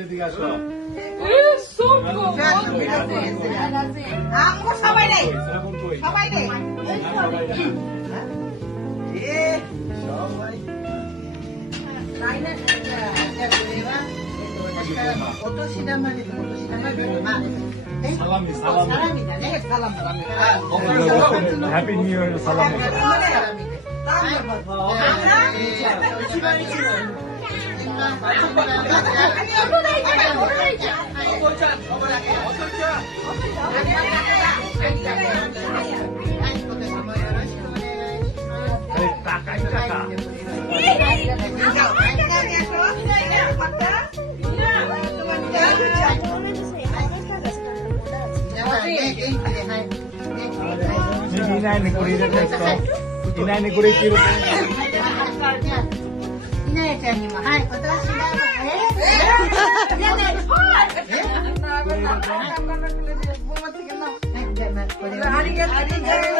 একটু দিকে আসো সবাই নেই সবাই お年玉で。お年玉で。まあ、え、サラミ、だね。サ。のサラ。です。か。いないねこれ入れないと。いないねこれ入れないと。ひとやちゃい今年いありがとう